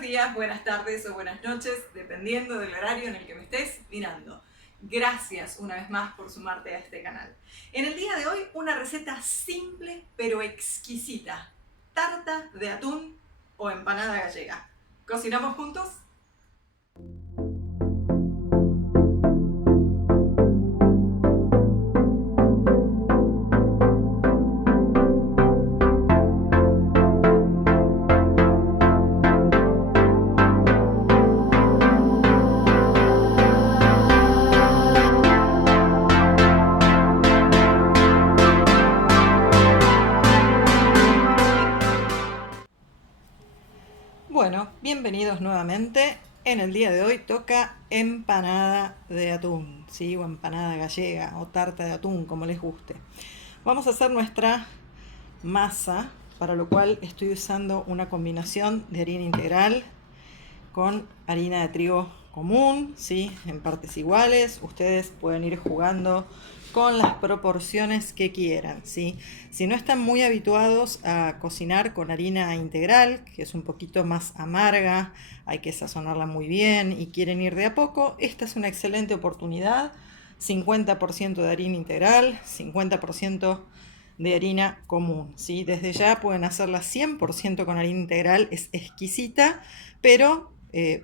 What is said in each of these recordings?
Buenos días, buenas tardes o buenas noches, dependiendo del horario en el que me estés mirando. Gracias una vez más por sumarte a este canal. En el día de hoy, una receta simple pero exquisita. Tarta de atún o empanada gallega. ¿Cocinamos juntos? Bueno, bienvenidos nuevamente. En el día de hoy toca empanada de atún, ¿sí? O empanada gallega o tarta de atún, como les guste. Vamos a hacer nuestra masa, para lo cual estoy usando una combinación de harina integral con harina de trigo común, ¿sí? En partes iguales. Ustedes pueden ir jugando con las proporciones que quieran, ¿sí? Si no están muy habituados a cocinar con harina integral, que es un poquito más amarga, hay que sazonarla muy bien y quieren ir de a poco, esta es una excelente oportunidad. 50% de harina integral, 50% de harina común, ¿sí? Desde ya pueden hacerla 100% con harina integral, es exquisita, pero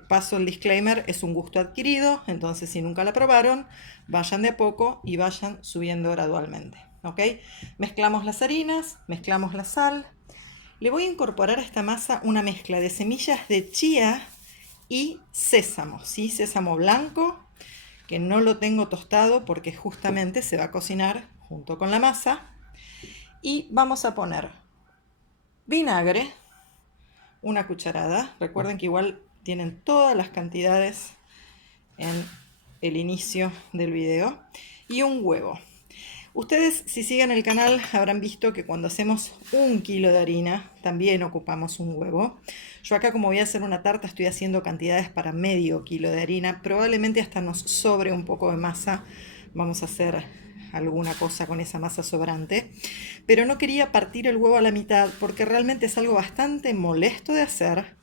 paso el disclaimer, es un gusto adquirido, entonces si nunca la probaron, vayan de a poco y vayan subiendo gradualmente, ¿ok? Mezclamos las harinas, mezclamos la sal. Le voy a incorporar a esta masa una mezcla de semillas de chía y sésamo, ¿sí? Sésamo blanco, que no lo tengo tostado porque justamente se va a cocinar junto con la masa. Y vamos a poner vinagre, una cucharada. Recuerden que igual tienen todas las cantidades en el inicio del video. Y un huevo. Ustedes, si siguen el canal, habrán visto que cuando hacemos 1 kilo de harina, también ocupamos un huevo. Yo acá, como voy a hacer una tarta, estoy haciendo cantidades para medio kilo de harina. Probablemente hasta nos sobre un poco de masa. Vamos a hacer alguna cosa con esa masa sobrante. Pero no quería partir el huevo a la mitad porque realmente es algo bastante molesto de hacer.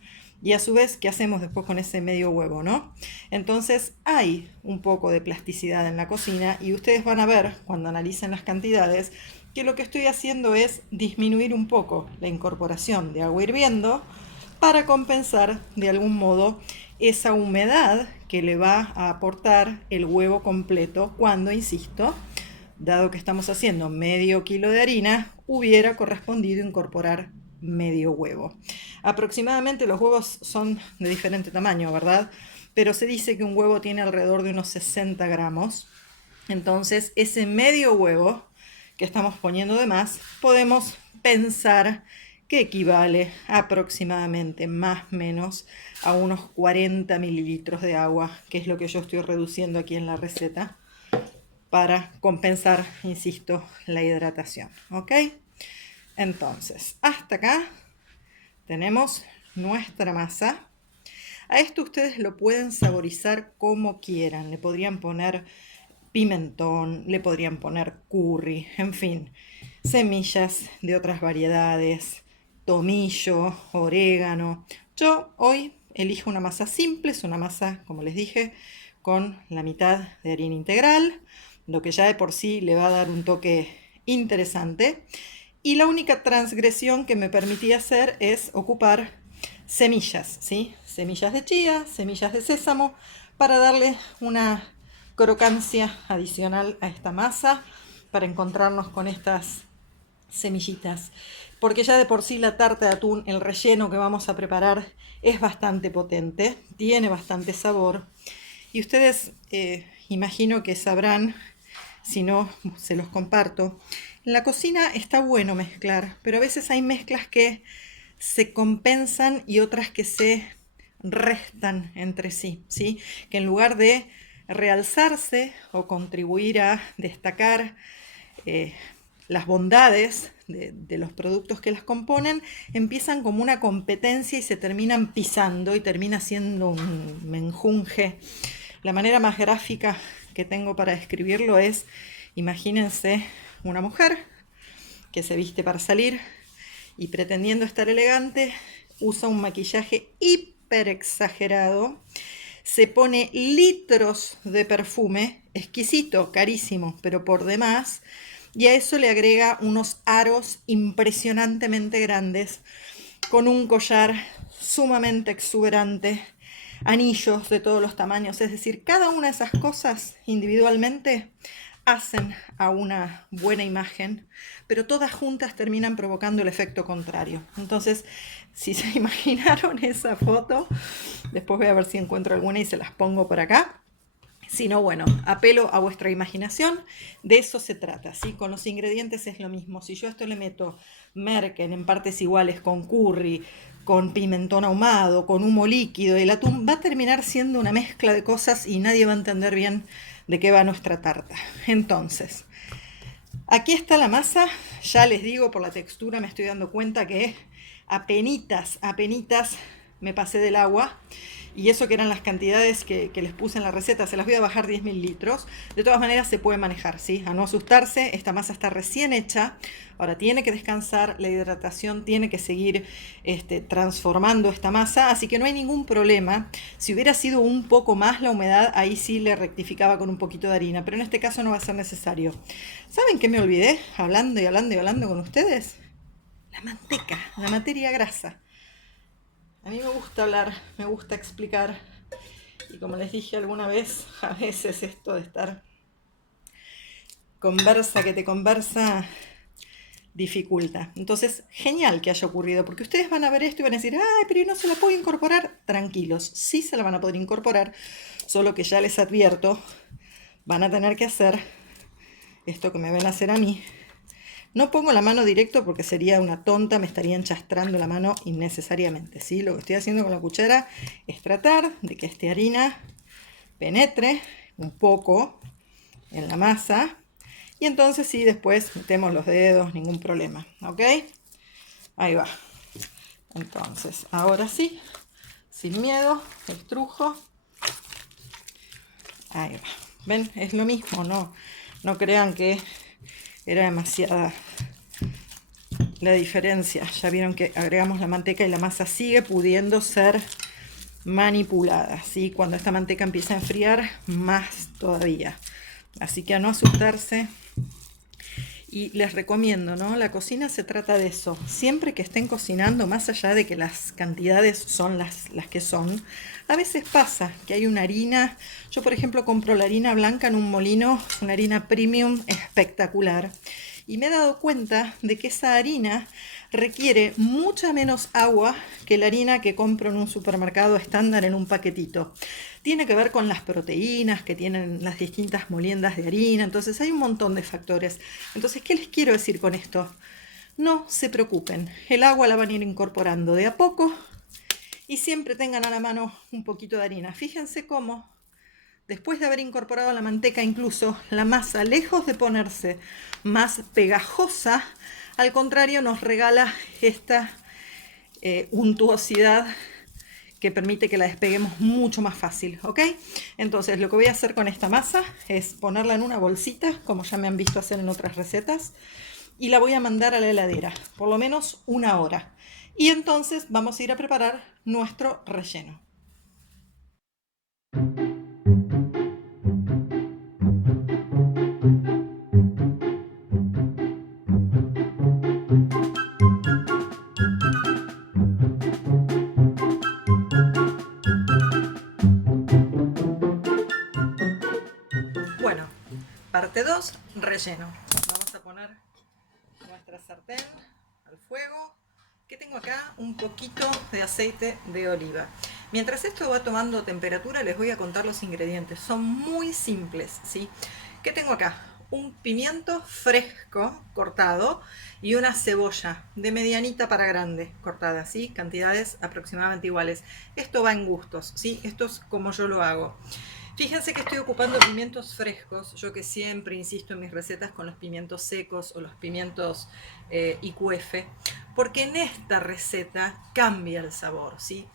Y a su vez, ¿qué hacemos después con ese medio huevo, no? Entonces hay un poco de plasticidad en la cocina y ustedes van a ver cuando analicen las cantidades que lo que estoy haciendo es disminuir un poco la incorporación de agua hirviendo para compensar de algún modo esa humedad que le va a aportar el huevo completo cuando, insisto, dado que estamos haciendo medio kilo de harina, hubiera correspondido incorporar medio huevo. Aproximadamente los huevos son de diferente tamaño, ¿verdad? Pero se dice que un huevo tiene alrededor de unos 60 gramos. Entonces, ese medio huevo que estamos poniendo de más, podemos pensar que equivale aproximadamente más o menos a unos 40 mililitros de agua, que es lo que yo estoy reduciendo aquí en la receta para compensar, insisto, la hidratación, ¿ok? Entonces, hasta acá tenemos nuestra masa. A esto ustedes lo pueden saborizar como quieran. Le podrían poner pimentón, le podrían poner curry, en fin, semillas de otras variedades, tomillo, orégano. Yo hoy elijo una masa simple, es una masa, como les dije, con la mitad de harina integral, lo que ya de por sí le va a dar un toque interesante. Y la única transgresión que me permitía hacer es ocupar semillas, ¿sí? Semillas de chía, semillas de sésamo, para darle una crocancia adicional a esta masa, para encontrarnos con estas semillitas. Porque ya de por sí la tarta de atún, el relleno que vamos a preparar, es bastante potente, tiene bastante sabor. Y ustedes imagino que sabrán, si no, se los comparto. En la cocina está bueno mezclar, pero a veces hay mezclas que se compensan y otras que se restan entre sí, ¿sí? Que en lugar de realzarse o contribuir a destacar las bondades de los productos que las componen, empiezan como una competencia y se terminan pisando y termina siendo un menjunje. La manera más gráfica que tengo para describirlo es, imagínense una mujer que se viste para salir y pretendiendo estar elegante, usa un maquillaje hiper súper exagerado, se pone litros de perfume, exquisito, carísimo, pero por demás, y a eso le agrega unos aros impresionantemente grandes, con un collar sumamente exuberante, anillos de todos los tamaños, es decir, cada una de esas cosas individualmente hacen a una buena imagen, pero todas juntas terminan provocando el efecto contrario. Entonces, si se imaginaron esa foto, después voy a ver si encuentro alguna y se las pongo por acá. Si no, bueno, apelo a vuestra imaginación, de eso se trata, ¿sí? Con los ingredientes es lo mismo. Si yo a esto le meto merken en partes iguales con curry, con pimentón ahumado, con humo líquido y el atún, va a terminar siendo una mezcla de cosas y nadie va a entender bien de qué va nuestra tarta. Entonces, aquí está la masa. Ya les digo, por la textura me estoy dando cuenta que apenitas me pasé del agua. Y eso que eran las cantidades que les puse en la receta, se las voy a bajar 10 mililitros. De todas maneras se puede manejar, ¿sí? A no asustarse, esta masa está recién hecha. Ahora tiene que descansar, la hidratación tiene que seguir transformando esta masa, así que no hay ningún problema. Si hubiera sido un poco más la humedad, ahí sí le rectificaba con un poquito de harina, pero en este caso no va a ser necesario. ¿Saben qué me olvidé? Hablando y hablando y hablando con ustedes. La manteca, la materia grasa. A mí me gusta hablar, me gusta explicar. Y como les dije alguna vez, a veces esto de estar conversa que te conversa dificulta. Entonces, genial que haya ocurrido, porque ustedes van a ver esto y van a decir, ay, pero no se la puedo incorporar. Tranquilos, sí se la van a poder incorporar, solo que ya les advierto, van a tener que hacer esto que me ven hacer a mí. No pongo la mano directo porque sería una tonta, me estaría enchastrando la mano innecesariamente, ¿sí? Lo que estoy haciendo con la cuchara es tratar de que esta harina penetre un poco en la masa y entonces sí, después metemos los dedos, ningún problema, ¿ok? Ahí va. Entonces, ahora sí, sin miedo, estrujo. Ahí va. ¿Ven? Es lo mismo, no crean que era demasiada la diferencia. Ya vieron que agregamos la manteca y la masa sigue pudiendo ser manipulada, ¿sí? Cuando esta manteca empieza a enfriar, más todavía. Así que a no asustarse. Y les recomiendo, ¿no? La cocina se trata de eso. Siempre que estén cocinando, más allá de que las cantidades son las que son, a veces pasa que hay una harina. Yo, por ejemplo, compro la harina blanca en un molino, una harina premium espectacular. Y me he dado cuenta de que esa harina requiere mucha menos agua que la harina que compro en un supermercado estándar en un paquetito. Tiene que ver con las proteínas que tienen las distintas moliendas de harina, entonces hay un montón de factores. Entonces, ¿qué les quiero decir con esto? No se preocupen, el agua la van a ir incorporando de a poco y siempre tengan a la mano un poquito de harina. Fíjense cómo después de haber incorporado la manteca, incluso la masa, lejos de ponerse más pegajosa, al contrario, nos regala esta untuosidad que permite que la despeguemos mucho más fácil, ¿ok? Entonces, lo que voy a hacer con esta masa es ponerla en una bolsita, como ya me han visto hacer en otras recetas, y la voy a mandar a la heladera, por lo menos 1 hora. Y entonces vamos a ir a preparar nuestro relleno. Bueno, parte 2, relleno. Vamos a poner nuestra sartén al fuego, que tengo acá un poquito de aceite de oliva. Mientras esto va tomando temperatura, les voy a contar los ingredientes. Son muy simples, ¿sí? ¿Qué tengo acá? Un pimiento fresco cortado y una cebolla de medianita para grande cortada, ¿sí? Cantidades aproximadamente iguales. Esto va en gustos, ¿sí? Esto es como yo lo hago. Fíjense que estoy ocupando pimientos frescos, yo que siempre insisto en mis recetas con los pimientos secos o los pimientos IQF, porque en esta receta cambia el sabor, ¿sí?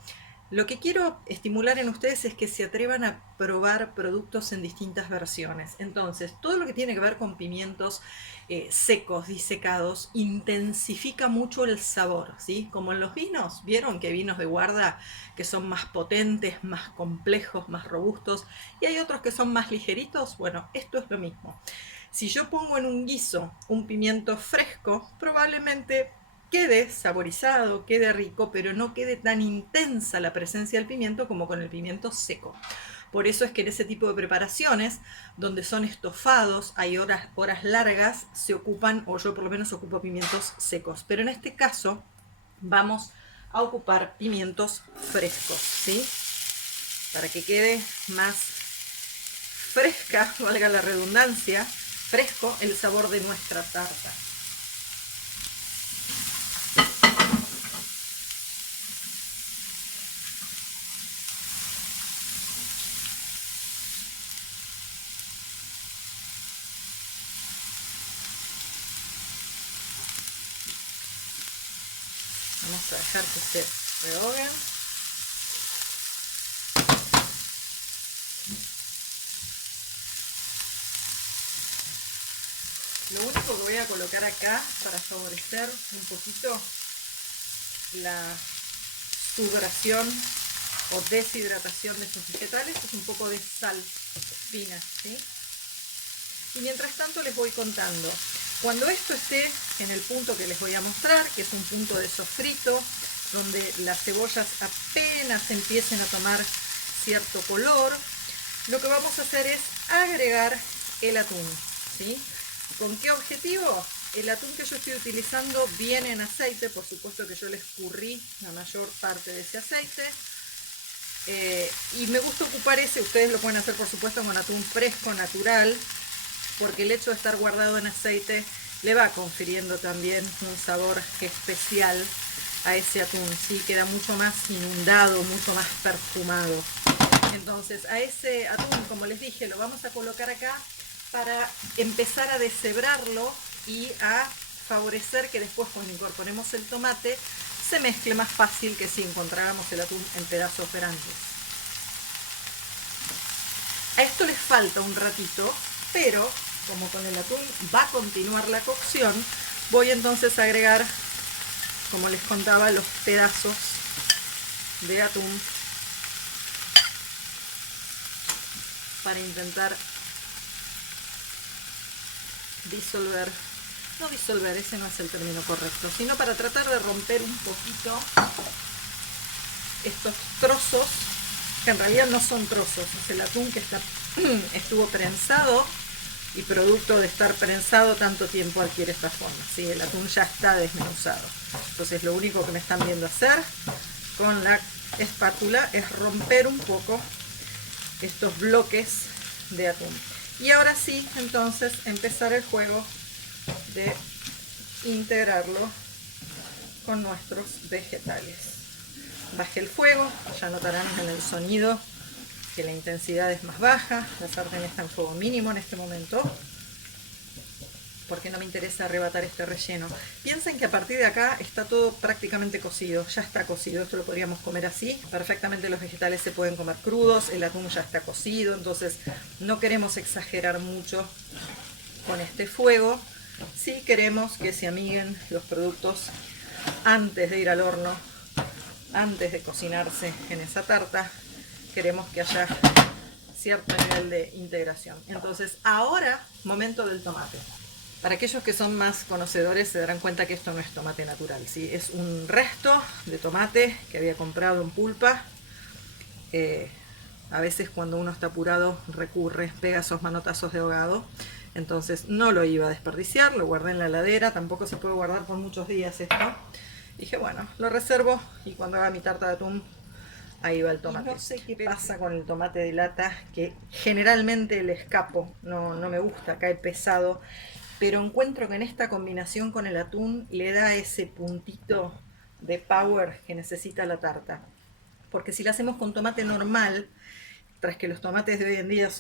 Lo que quiero estimular en ustedes es que se atrevan a probar productos en distintas versiones. Entonces, todo lo que tiene que ver con pimientos secos, disecados, intensifica mucho el sabor, ¿sí? Como en los vinos, ¿vieron que hay vinos de guarda que son más potentes, más complejos, más robustos? Y hay otros que son más ligeritos. Bueno, esto es lo mismo. Si yo pongo en un guiso un pimiento fresco, probablemente quede saborizado, quede rico, pero no quede tan intensa la presencia del pimiento como con el pimiento seco. Por eso es que en ese tipo de preparaciones, donde son estofados, hay horas largas, se ocupan, o yo por lo menos ocupo pimientos secos. Pero en este caso vamos a ocupar pimientos frescos, ¿sí? Para que quede más fresca, valga la redundancia, fresco el sabor de nuestra tarta. Vamos a dejar que se rehoguen. Lo único que voy a colocar acá para favorecer un poquito la sudoración o deshidratación de estos vegetales es un poco de sal fina, ¿sí? Y mientras tanto les voy contando. Cuando esto esté en el punto que les voy a mostrar, que es un punto de sofrito, donde las cebollas apenas empiecen a tomar cierto color, lo que vamos a hacer es agregar el atún, ¿sí? ¿Con qué objetivo? El atún que yo estoy utilizando viene en aceite, por supuesto que yo le escurrí la mayor parte de ese aceite. Y me gusta ocupar ese, ustedes lo pueden hacer por supuesto con atún fresco, natural, porque el hecho de estar guardado en aceite le va confiriendo también un sabor especial a ese atún, ¿sí? Queda mucho más inundado, mucho más perfumado. Entonces a ese atún, como les dije, lo vamos a colocar acá para empezar a deshebrarlo y a favorecer que después cuando incorporemos el tomate se mezcle más fácil que si encontráramos el atún en pedazos grandes. A esto les falta un ratito, pero como con el atún va a continuar la cocción, voy entonces a agregar, como les contaba, los pedazos de atún para intentar disolver, no disolver, ese no es el término correcto, sino para tratar de romper un poquito estos trozos, que en realidad no son trozos, es el atún que estuvo prensado y producto de estar prensado tanto tiempo adquiere esta forma, ¿sí? El atún ya está desmenuzado. Entonces lo único que me están viendo hacer con la espátula es romper un poco estos bloques de atún. Y ahora sí, entonces, empezar el juego de integrarlo con nuestros vegetales. Bajé el fuego, ya notarán en el sonido que la intensidad es más baja, la sartén está en fuego mínimo en este momento, porque no me interesa arrebatar este relleno. Piensen que a partir de acá está todo prácticamente cocido, ya está cocido, esto lo podríamos comer así, perfectamente los vegetales se pueden comer crudos, el atún ya está cocido, entonces no queremos exagerar mucho con este fuego, sí queremos que se amiguen los productos antes de ir al horno, antes de cocinarse en esa tarta, queremos que haya cierto nivel de integración. Entonces ahora, momento del tomate. Para aquellos que son más conocedores se darán cuenta que esto no es tomate natural, ¿sí? Es un resto de tomate que había comprado en pulpa. A veces cuando uno está apurado recurre, pega esos manotazos de ahogado. Entonces no lo iba a desperdiciar, lo guardé en la heladera, tampoco se puede guardar por muchos días esto. Dije, bueno, lo reservo y cuando haga mi tarta de atún, ahí va el tomate. Y no sé qué pasa con el tomate de lata, que generalmente le escapo, no me gusta, cae pesado. Pero encuentro que en esta combinación con el atún le da ese puntito de power que necesita la tarta. Porque si la hacemos con tomate normal, tras que los tomates de hoy en día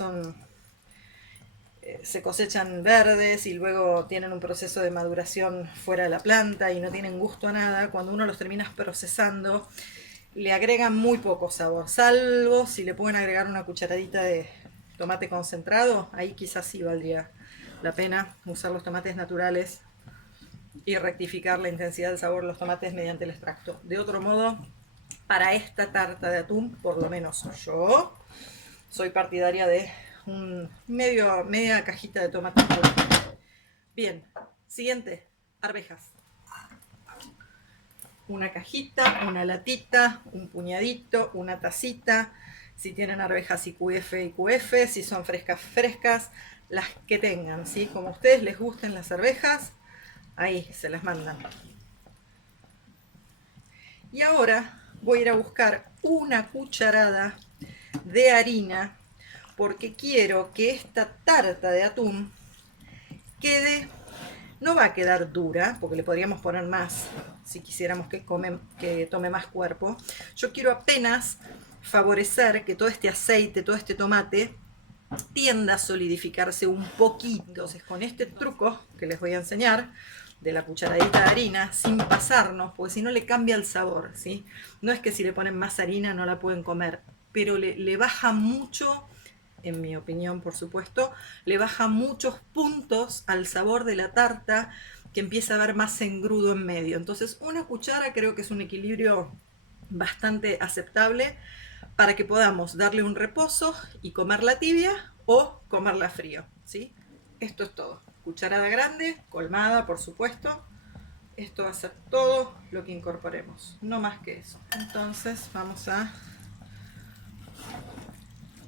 se cosechan verdes y luego tienen un proceso de maduración fuera de la planta y no tienen gusto a nada, cuando uno los termina procesando, le agregan muy poco sabor, salvo si le pueden agregar una cucharadita de tomate concentrado, ahí quizás sí valdría la pena usar los tomates naturales y rectificar la intensidad del sabor de los tomates mediante el extracto. De otro modo, para esta tarta de atún, por lo menos yo, soy partidaria de media cajita de tomate puro. Bien, siguiente, arvejas. Una cajita, una latita, un puñadito, una tacita. Si tienen arvejas IQF, IQF, si son frescas, frescas, las que tengan, ¿sí? Como a ustedes les gusten las arvejas, ahí se las mandan. Y ahora voy a ir a buscar una cucharada de harina porque quiero que esta tarta de atún quede, no va a quedar dura, porque le podríamos poner más si quisiéramos que tome más cuerpo. Yo quiero apenas favorecer que todo este aceite, todo este tomate tienda a solidificarse un poquito. Entonces con este truco que les voy a enseñar, de la cucharadita de harina, sin pasarnos, porque si no le cambia el sabor, ¿sí? No es que si le ponen más harina no la pueden comer, pero le baja mucho, en mi opinión por supuesto, le baja muchos puntos al sabor de la tarta, que empieza a haber más engrudo en medio. Entonces una cuchara creo que es un equilibrio bastante aceptable para que podamos darle un reposo y comerla tibia o comerla frío, ¿sí? Esto es todo. Cucharada grande, colmada por supuesto. Esto va a ser todo lo que incorporemos, no más que eso. Entonces vamos a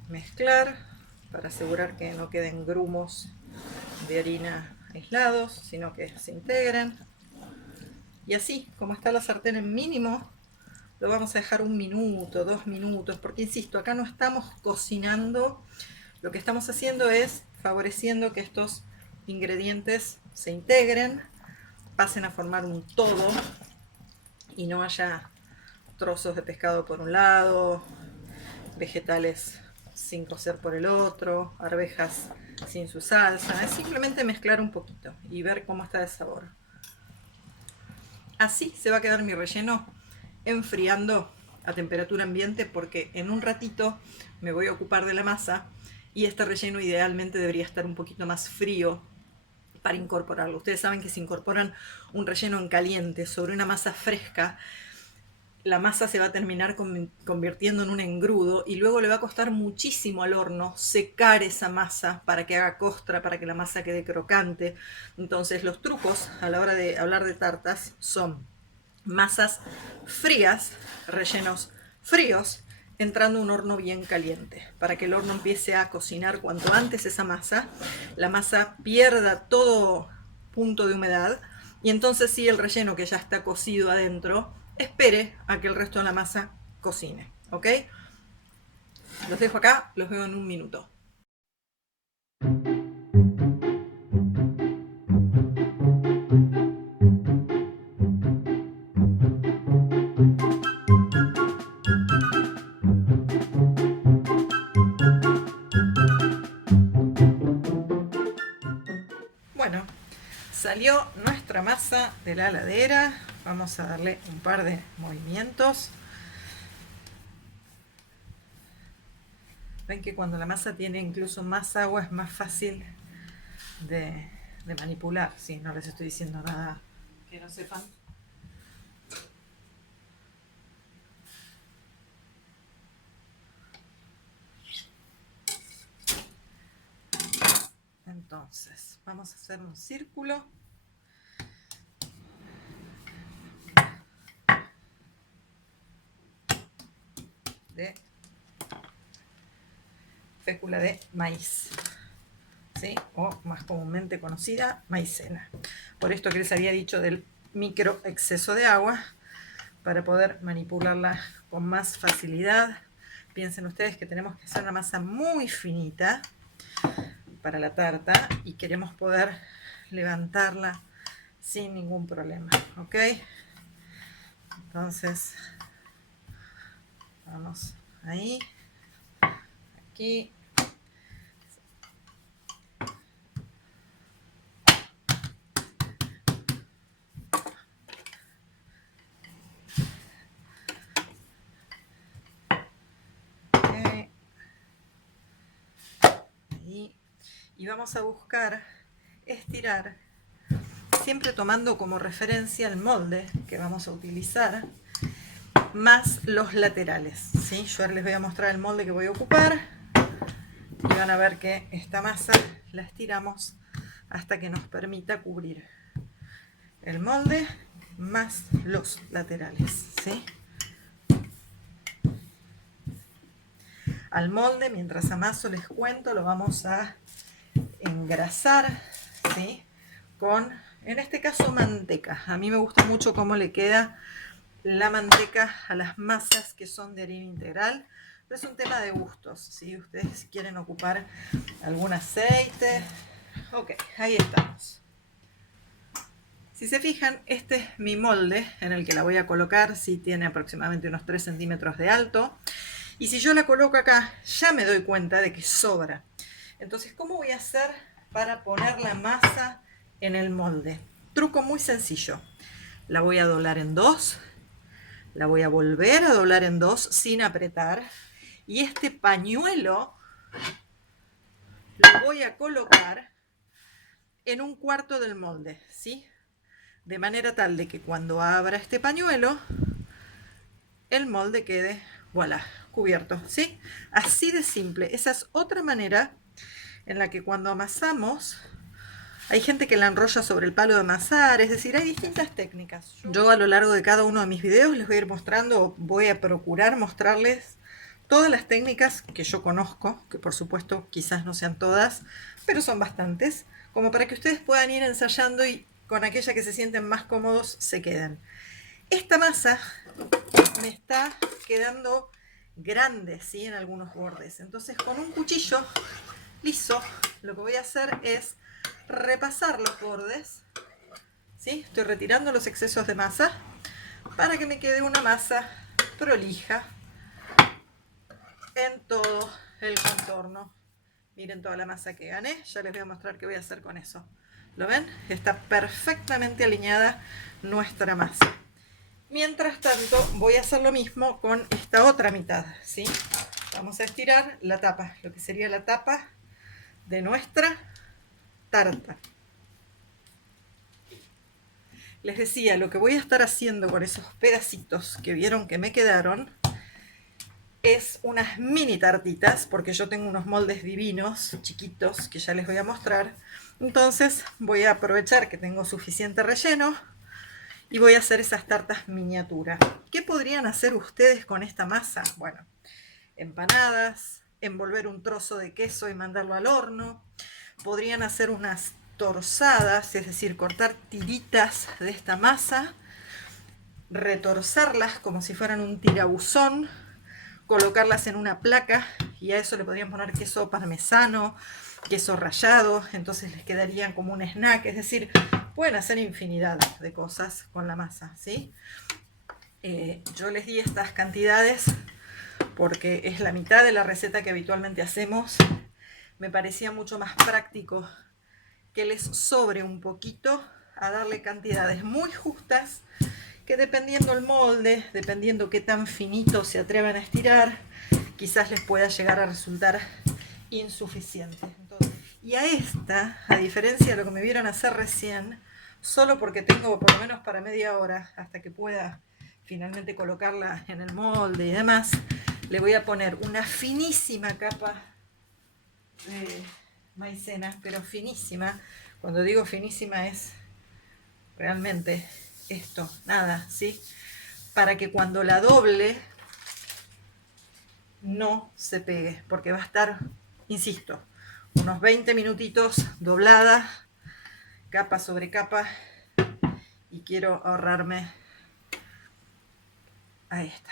mezclar para asegurar que no queden grumos de harina aislados, sino que se integren. Y así, como está la sartén en mínimo, lo vamos a dejar 1 minuto, 2 minutos, porque insisto, acá no estamos cocinando, lo que estamos haciendo es favoreciendo que estos ingredientes se integren, pasen a formar un todo y no haya trozos de pescado por un lado, vegetales sin cocer por el otro, arvejas sin su salsa. Es simplemente mezclar un poquito y ver cómo está el sabor. Así se va a quedar mi relleno enfriando a temperatura ambiente, porque en un ratito me voy a ocupar de la masa y este relleno idealmente debería estar un poquito más frío para incorporarlo. Ustedes saben que si incorporan un relleno en caliente sobre una masa fresca, la masa se va a terminar convirtiendo en un engrudo y luego le va a costar muchísimo al horno secar esa masa para que haga costra, para que la masa quede crocante. Entonces los trucos a la hora de hablar de tartas son masas frías, rellenos fríos, entrando a un horno bien caliente, para que el horno empiece a cocinar cuanto antes esa masa, la masa pierda todo punto de humedad y entonces sí, el relleno que ya está cocido adentro, espere a que el resto de la masa cocine, ¿ok? Los dejo acá, los veo en 1 minuto. Bueno, salió nuestra masa de la heladera. Vamos a darle un par de movimientos. Ven que cuando la masa tiene incluso más agua es más fácil de manipular. Sí, no les estoy diciendo nada que no sepan. Entonces, vamos a hacer un círculo. De fécula de maíz, ¿sí? O más comúnmente conocida maicena. Por esto que les había dicho del micro exceso de agua, para poder manipularla con más facilidad. Piensen ustedes que tenemos que hacer una masa muy finita para la tarta y queremos poder levantarla sin ningún problema, ¿ok? Entonces vamos ahí, aquí. y vamos a buscar estirar, siempre tomando como referencia el molde que vamos a utilizar, más los laterales, ¿sí? Yo ahora les voy a mostrar el molde que voy a ocupar y van a ver que esta masa la estiramos hasta que nos permita cubrir el molde más los laterales, ¿sí? Al molde, mientras amaso, les cuento, lo vamos a engrasar, ¿sí? Con, en este caso, manteca. A mí me gusta mucho cómo le queda la manteca a las masas que son de harina integral. Pero es un tema de gustos, si ustedes quieren ocupar algún aceite. Ok, ahí estamos. Si se fijan, este es mi molde en el que la voy a colocar. Sí, tiene aproximadamente unos 3 centímetros de alto. Y si yo la coloco acá, ya me doy cuenta de que sobra. Entonces, ¿cómo voy a hacer para poner la masa en el molde? Truco muy sencillo. La voy a doblar en dos. La voy a volver a doblar en dos sin apretar. Y este pañuelo lo voy a colocar en un cuarto del molde, ¿sí? De manera tal de que cuando abra este pañuelo, el molde quede, voilà, cubierto, ¿sí? Así de simple. Esa es otra manera en la que cuando amasamos, hay gente que la enrolla sobre el palo de amasar, es decir, hay distintas técnicas. Yo a lo largo de cada uno de mis videos les voy a ir mostrando, voy a procurar mostrarles todas las técnicas que yo conozco, que por supuesto quizás no sean todas, pero son bastantes, como para que ustedes puedan ir ensayando y con aquella que se sienten más cómodos se queden. Esta masa me está quedando grande, ¿sí? En algunos bordes. Entonces con un cuchillo liso lo que voy a hacer es repasar los bordes, ¿sí? Estoy retirando los excesos de masa para que me quede una masa prolija en todo el contorno. Miren toda la masa que gané. Ya les voy a mostrar qué voy a hacer con eso. ¿Lo ven? Está perfectamente alineada nuestra masa. Mientras tanto, voy a hacer lo mismo con esta otra mitad, ¿sí? Vamos a estirar la tapa, lo que sería la tapa de nuestra tarta. Les decía, lo que voy a estar haciendo con esos pedacitos que vieron que me quedaron es unas mini tartitas, porque yo tengo unos moldes divinos, chiquitos, que ya les voy a mostrar. Entonces voy a aprovechar que tengo suficiente relleno y voy a hacer esas tartas miniatura. ¿Qué podrían hacer ustedes con esta masa? Bueno, empanadas, envolver un trozo de queso y mandarlo al horno. Podrían hacer unas torzadas, es decir, cortar tiritas de esta masa, retorzarlas como si fueran un tirabuzón, colocarlas en una placa y a eso le podrían poner queso parmesano, queso rallado, entonces les quedarían como un snack, es decir, pueden hacer infinidad de cosas con la masa, ¿sí? Yo les di estas cantidades porque es la mitad de la receta que habitualmente hacemos. Me parecía mucho más práctico que les sobre un poquito a darle cantidades muy justas que dependiendo el molde, dependiendo qué tan finito se atrevan a estirar, quizás les pueda llegar a resultar insuficiente. Entonces, y a esta, a diferencia de lo que me vieron hacer recién, solo porque tengo por lo menos para media hora hasta que pueda finalmente colocarla en el molde y demás, le voy a poner una finísima capa de maicena, pero finísima. Cuando digo finísima es realmente esto, nada, ¿sí? Para que cuando la doble no se pegue, porque va a estar, insisto, unos 20 minutitos doblada, capa sobre capa, y quiero ahorrarme, ahí está,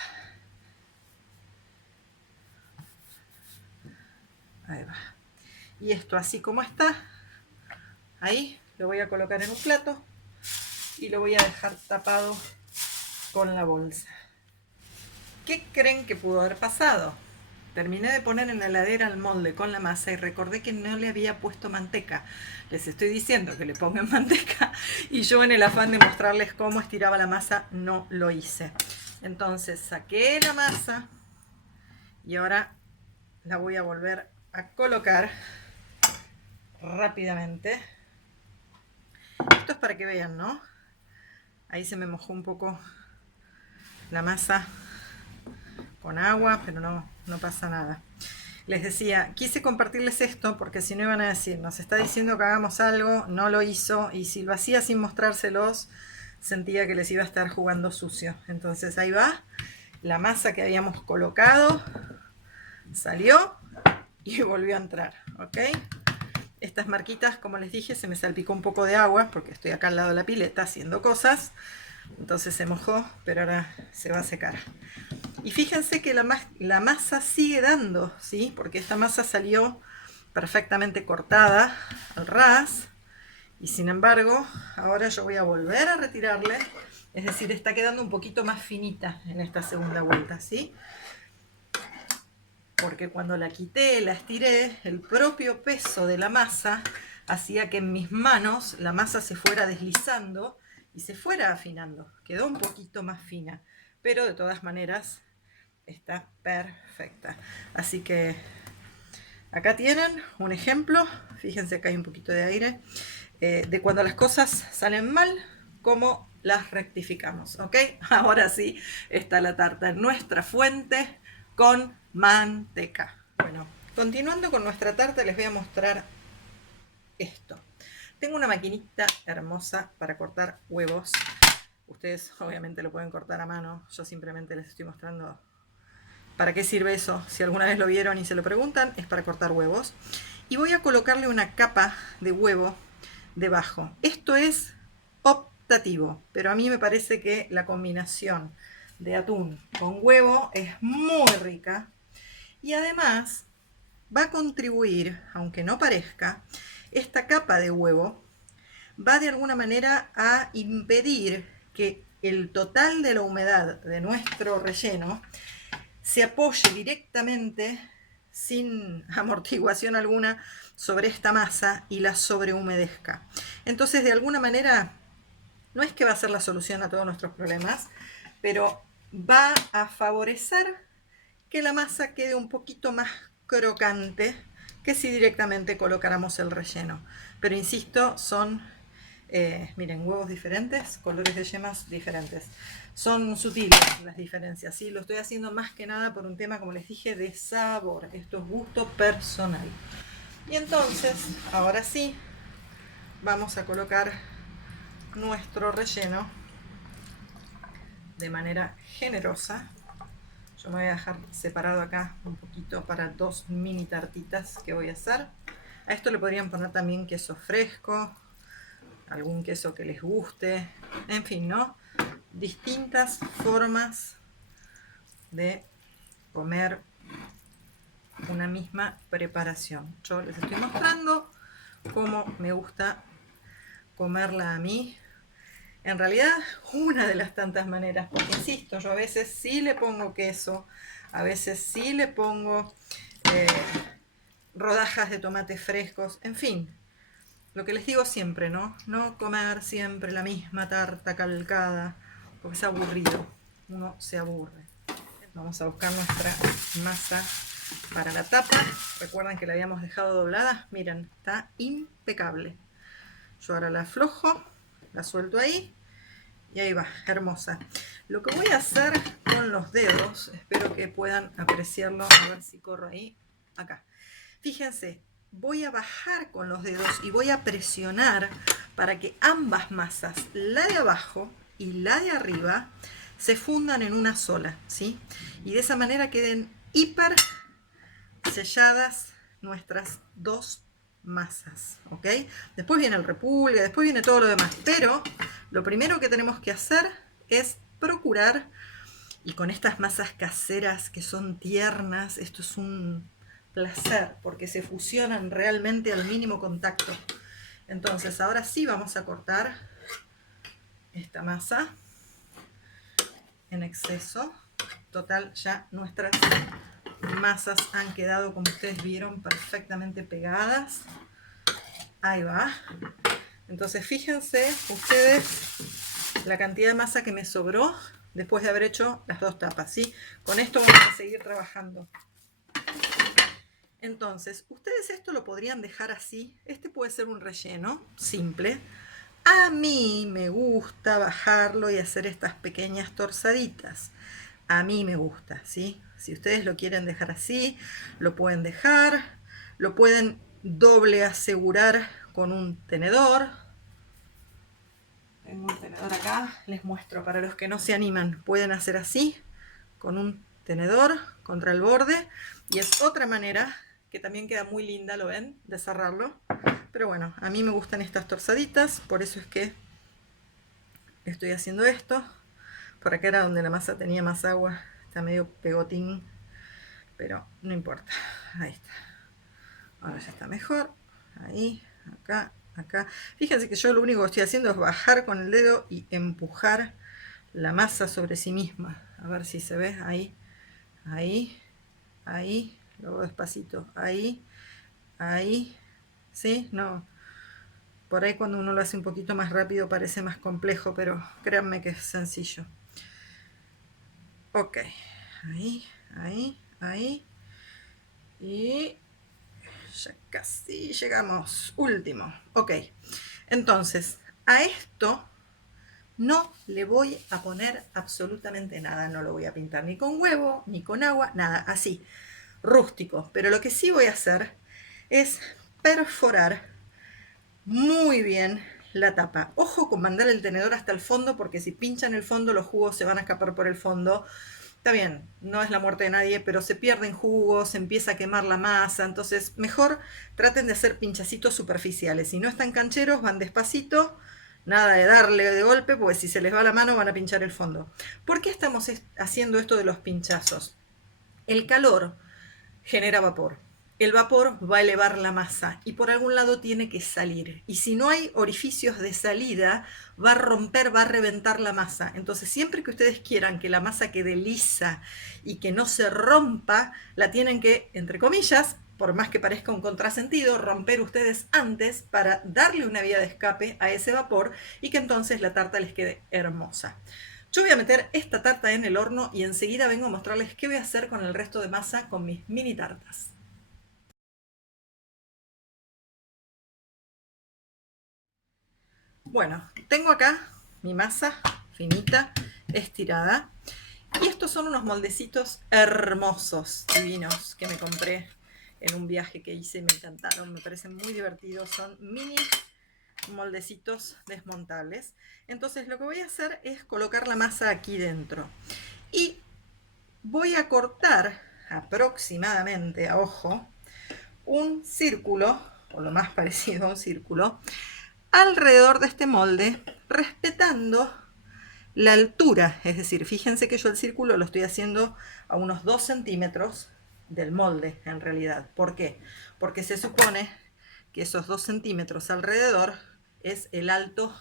ahí va, y esto así como está, ahí lo voy a colocar en un plato y lo voy a dejar tapado con la bolsa. ¿Qué creen que pudo haber pasado? Terminé de poner en la heladera el molde con la masa y recordé que no le había puesto manteca. Les estoy diciendo que le pongan manteca y yo en el afán de mostrarles cómo estiraba la masa no lo hice. Entonces saqué la masa y ahora la voy a volver a colocar rápidamente. Esto es para que vean, ¿no? Ahí se me mojó un poco la masa con agua, pero no pasa nada. Les decía, quise compartirles esto porque si no iban a decir, nos está diciendo que hagamos algo, no lo hizo, y si lo hacía sin mostrárselos, sentía que les iba a estar jugando sucio. Entonces ahí va, la masa que habíamos colocado salió y volvió a entrar, ¿ok? Estas marquitas, como les dije, se me salpicó un poco de agua porque estoy acá al lado de la pileta haciendo cosas. Entonces se mojó, pero ahora se va a secar. Y fíjense que la masa sigue dando, ¿sí? Porque esta masa salió perfectamente cortada al ras. Y sin embargo, ahora yo voy a volver a retirarle. Es decir, está quedando un poquito más finita en esta segunda vuelta, ¿sí? Porque cuando la quité, la estiré, el propio peso de la masa hacía que en mis manos la masa se fuera deslizando y se fuera afinando. Quedó un poquito más fina, pero de todas maneras está perfecta. Así que acá tienen un ejemplo. Fíjense que hay un poquito de aire de cuando las cosas salen mal, cómo las rectificamos, ¿ok? Ahora sí está la tarta en nuestra fuente con manteca. Bueno, continuando con nuestra tarta, les voy a mostrar esto. Tengo una maquinita hermosa para cortar huevos. Ustedes obviamente lo pueden cortar a mano. Yo simplemente les estoy mostrando para qué sirve eso. Si alguna vez lo vieron y se lo preguntan, es para cortar huevos. Y voy a colocarle una capa de huevo debajo. Esto es optativo, pero a mí me parece que la combinación de atún con huevo es muy rica y además va a contribuir, aunque no parezca, esta capa de huevo va de alguna manera a impedir que el total de la humedad de nuestro relleno se apoye directamente, sin amortiguación alguna, sobre esta masa y la sobrehumedezca. Entonces, de alguna manera, no es que va a ser la solución a todos nuestros problemas, pero va a favorecer que la masa quede un poquito más crocante que si directamente colocáramos el relleno. Pero insisto, son, miren, huevos diferentes, colores de yemas diferentes. Son sutiles las diferencias, ¿sí? Lo estoy haciendo más que nada por un tema, como les dije, de sabor. Esto es gusto personal. Y entonces, ahora sí, vamos a colocar nuestro relleno de manera generosa. Yo me voy a dejar separado acá un poquito para 2 mini tartitas que voy a hacer. A esto le podrían poner también queso fresco, algún queso que les guste, en fin, ¿no? Distintas formas de comer una misma preparación. Yo les estoy mostrando cómo me gusta comerla a mí. En realidad, una de las tantas maneras, porque insisto, yo a veces sí le pongo queso, a veces sí le pongo rodajas de tomate frescos, en fin, lo que les digo siempre, ¿no? No comer siempre la misma tarta calcada, porque es aburrido, uno se aburre. Vamos a buscar nuestra masa para la tapa. Recuerden que la habíamos dejado doblada, miren, está impecable. Yo ahora la aflojo, la suelto ahí y ahí va, hermosa. Lo que voy a hacer con los dedos, espero que puedan apreciarlo, a ver si corro ahí, acá. Fíjense, voy a bajar con los dedos y voy a presionar para que ambas masas, la de abajo y la de arriba, se fundan en una sola, ¿sí? Y de esa manera queden hiper selladas nuestras dos masas, ¿ok? Después viene el repulgue, después viene todo lo demás, pero lo primero que tenemos que hacer es procurar, y con estas masas caseras que son tiernas, esto es un placer porque se fusionan realmente al mínimo contacto. Entonces ahora sí vamos a cortar esta masa en exceso. Total, ya nuestras masas han quedado, como ustedes vieron, perfectamente pegadas. Ahí va. Entonces fíjense ustedes la cantidad de masa que me sobró después de haber hecho las dos tapas, ¿sí? Con esto vamos a seguir trabajando. Entonces, ustedes esto lo podrían dejar así. Este puede ser un relleno simple. A mí me gusta bajarlo y hacer estas pequeñas torzaditas. A mí me gusta, ¿sí? Si ustedes lo quieren dejar así, lo pueden dejar. Lo pueden doble asegurar con un tenedor. Tengo un tenedor acá, les muestro para los que no se animan. Pueden hacer así, con un tenedor contra el borde. Y es otra manera que también queda muy linda, ¿lo ven? De cerrarlo. Pero bueno, a mí me gustan estas torzaditas, por eso es que estoy haciendo esto. Por acá era donde la masa tenía más agua, está medio pegotín, pero no importa. Ahí está. Ahora ya está mejor. Ahí, acá, acá. Fíjense que yo lo único que estoy haciendo es bajar con el dedo y empujar la masa sobre sí misma. A ver si se ve. Ahí, ahí, ahí. Luego despacito. Ahí, ahí. ¿Sí? No. Por ahí cuando uno lo hace un poquito más rápido parece más complejo, pero créanme que es sencillo. Ok. Ahí, ahí, ahí. Y ya casi llegamos. Último. Ok. Entonces, a esto no le voy a poner absolutamente nada. No lo voy a pintar ni con huevo, ni con agua, nada. Así, rústico. Pero lo que sí voy a hacer es perforar muy bien la tapa. Ojo con mandar el tenedor hasta el fondo, porque si pinchan el fondo, los jugos se van a escapar por el fondo. Está bien, no es la muerte de nadie, pero se pierden jugos, se empieza a quemar la masa, entonces mejor traten de hacer pinchacitos superficiales. Si no están cancheros, van despacito, nada de darle de golpe, porque si se les va la mano van a pinchar el fondo. ¿Por qué estamos haciendo esto de los pinchazos? El calor genera vapor. El vapor va a elevar la masa y por algún lado tiene que salir. Y si no hay orificios de salida, va a romper, va a reventar la masa. Entonces, siempre que ustedes quieran que la masa quede lisa y que no se rompa, la tienen que, entre comillas, por más que parezca un contrasentido, romper ustedes antes para darle una vía de escape a ese vapor y que entonces la tarta les quede hermosa. Yo voy a meter esta tarta en el horno y enseguida vengo a mostrarles qué voy a hacer con el resto de masa con mis mini tartas. Bueno, tengo acá mi masa finita, estirada. Y estos son unos moldecitos hermosos, divinos, que me compré en un viaje que hice y me encantaron. Me parecen muy divertidos. Son mini moldecitos desmontables. Entonces lo que voy a hacer es colocar la masa aquí dentro. Y voy a cortar aproximadamente, a ojo, un círculo, o lo más parecido a un círculo, alrededor de este molde, respetando la altura. Es decir, fíjense que yo el círculo lo estoy haciendo a unos 2 centímetros del molde, en realidad. ¿Por qué? Porque se supone que esos 2 centímetros alrededor es el alto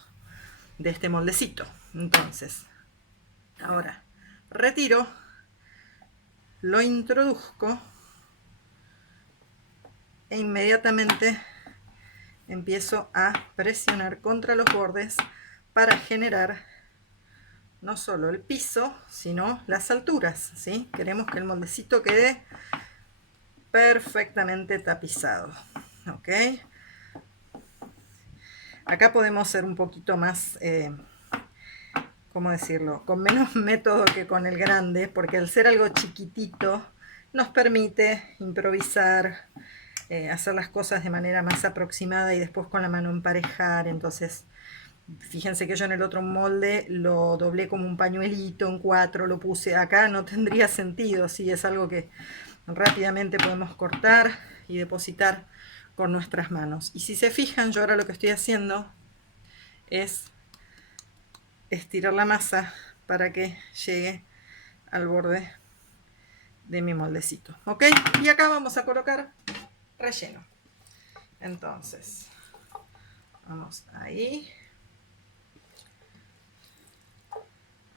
de este moldecito. Entonces, ahora retiro, lo introduzco e inmediatamente empiezo a presionar contra los bordes para generar no solo el piso, sino las alturas, ¿sí? Queremos que el moldecito quede perfectamente tapizado, ¿ok? Acá podemos ser un poquito más, ¿cómo decirlo? Con menos método que con el grande, porque al ser algo chiquitito nos permite improvisar, hacer las cosas de manera más aproximada y después con la mano emparejar. Entonces, fíjense que yo en el otro molde lo doblé como un pañuelito en 4, lo puse acá, no tendría sentido, si es algo que rápidamente podemos cortar y depositar con nuestras manos. Y si se fijan, yo ahora lo que estoy haciendo es estirar la masa para que llegue al borde de mi moldecito, ¿ok? Y acá vamos a colocar relleno. Entonces, vamos ahí,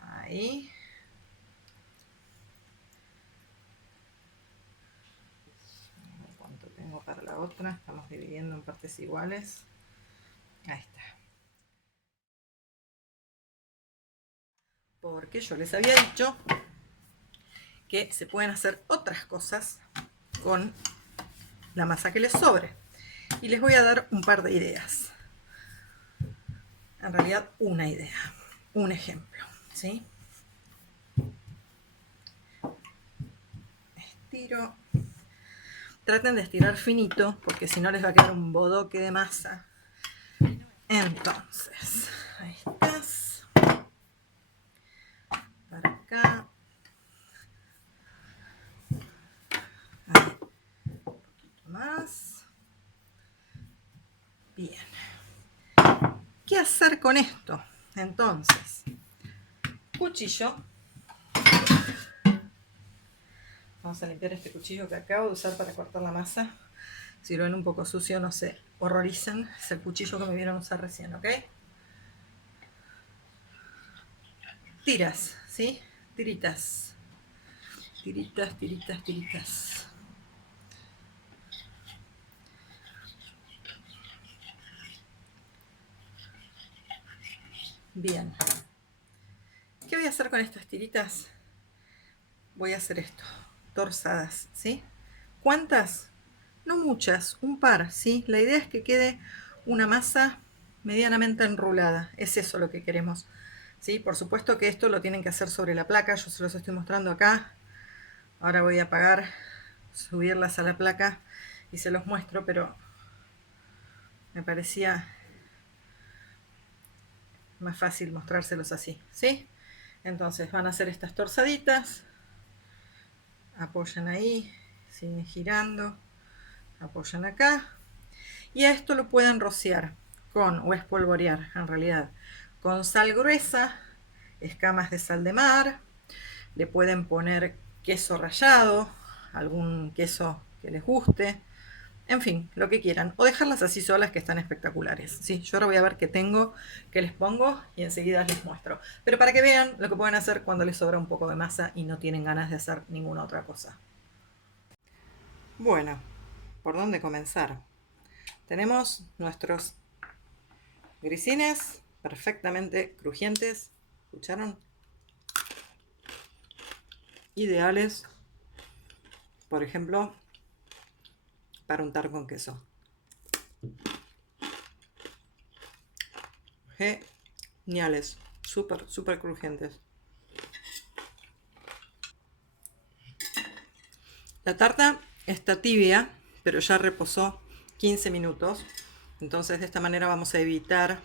ahí. ¿Cuánto tengo para la otra? Estamos dividiendo en partes iguales. Ahí está. Porque yo les había dicho que se pueden hacer otras cosas con la masa que les sobre. Y les voy a dar un par de ideas. En realidad, una idea, un ejemplo, ¿sí? Estiro. Traten de estirar finito, porque si no les va a quedar un bodoque de masa. Entonces, ahí estás. Para acá. Ahí. Un poquito más. Bien. ¿Qué hacer con esto? Entonces, cuchillo. Vamos a limpiar este cuchillo que acabo de usar para cortar la masa. Si lo ven un poco sucio, no se horroricen. Es el cuchillo que me vieron usar recién, ¿ok? Tiras, ¿sí? Tiritas. Tiritas, tiritas, tiritas. Bien. ¿Qué voy a hacer con estas tiritas? Voy a hacer esto. Torzadas, ¿sí? ¿Cuántas? No muchas, un par, ¿sí? La idea es que quede una masa medianamente enrulada. Es eso lo que queremos, ¿sí? Por supuesto que esto lo tienen que hacer sobre la placa. Yo se los estoy mostrando acá. Ahora voy a apagar, subirlas a la placa y se los muestro, pero me parecía más fácil mostrárselos así, ¿sí? Entonces van a hacer estas torzaditas, apoyan ahí, siguen girando, apoyan acá, y a esto lo pueden rociar con, o espolvorear en realidad, con sal gruesa, escamas de sal de mar, le pueden poner queso rallado, algún queso que les guste, en fin, lo que quieran. O dejarlas así solas, que están espectaculares. Sí, yo ahora voy a ver qué tengo, qué les pongo y enseguida les muestro. Pero para que vean lo que pueden hacer cuando les sobra un poco de masa y no tienen ganas de hacer ninguna otra cosa. Bueno, ¿por dónde comenzar? Tenemos nuestros grisines perfectamente crujientes. ¿Escucharon? Ideales, por ejemplo, para untar con queso. Geniales, súper, súper crujientes. La tarta está tibia, pero ya reposó 15 minutos. Entonces de esta manera vamos a evitar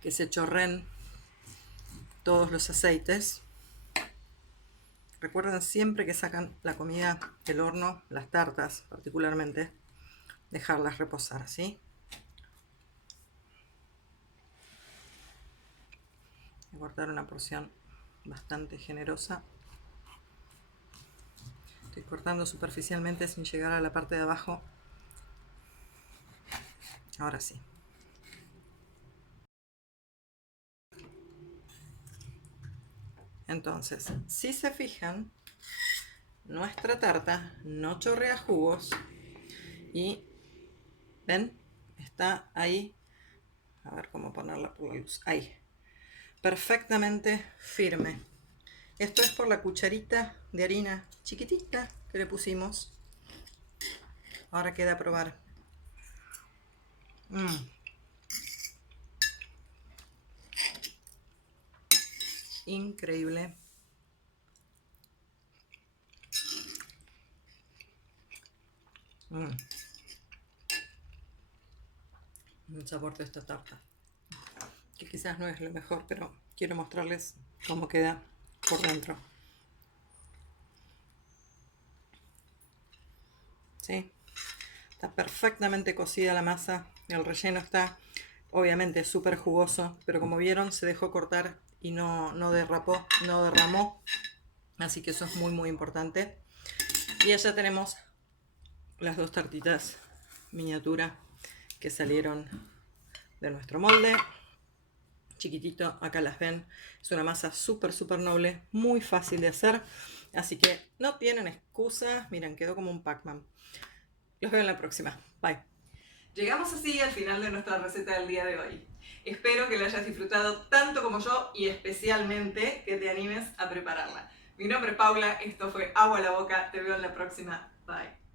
que se chorren todos los aceites. Recuerden siempre que sacan la comida del horno, las tartas particularmente, dejarlas reposar, ¿sí? Voy a cortar una porción bastante generosa. Estoy cortando superficialmente sin llegar a la parte de abajo. Ahora sí. Entonces, si se fijan, nuestra tarta no chorrea jugos y ven, está ahí, a ver cómo ponerla por la luz, ahí, perfectamente firme. Esto es por la cucharita de harina chiquitita que le pusimos. Ahora queda a probar. Increíble. El sabor de esta tarta, que quizás no es lo mejor, pero quiero mostrarles cómo queda por dentro. ¿Sí? Está perfectamente cocida la masa. El relleno está obviamente súper jugoso, pero como vieron se dejó cortar y no derramó. Así que eso es muy muy importante. Y allá tenemos las dos tartitas miniatura que salieron de nuestro molde. Chiquitito, acá las ven. Es una masa súper súper noble, muy fácil de hacer. Así que no tienen excusa. Miren, quedó como un Pac-Man. Los veo en la próxima. Bye. Llegamos así al final de nuestra receta del día de hoy. Espero que la hayas disfrutado tanto como yo y especialmente que te animes a prepararla. Mi nombre es Paula, esto fue Agua a la Boca, te veo en la próxima. Bye.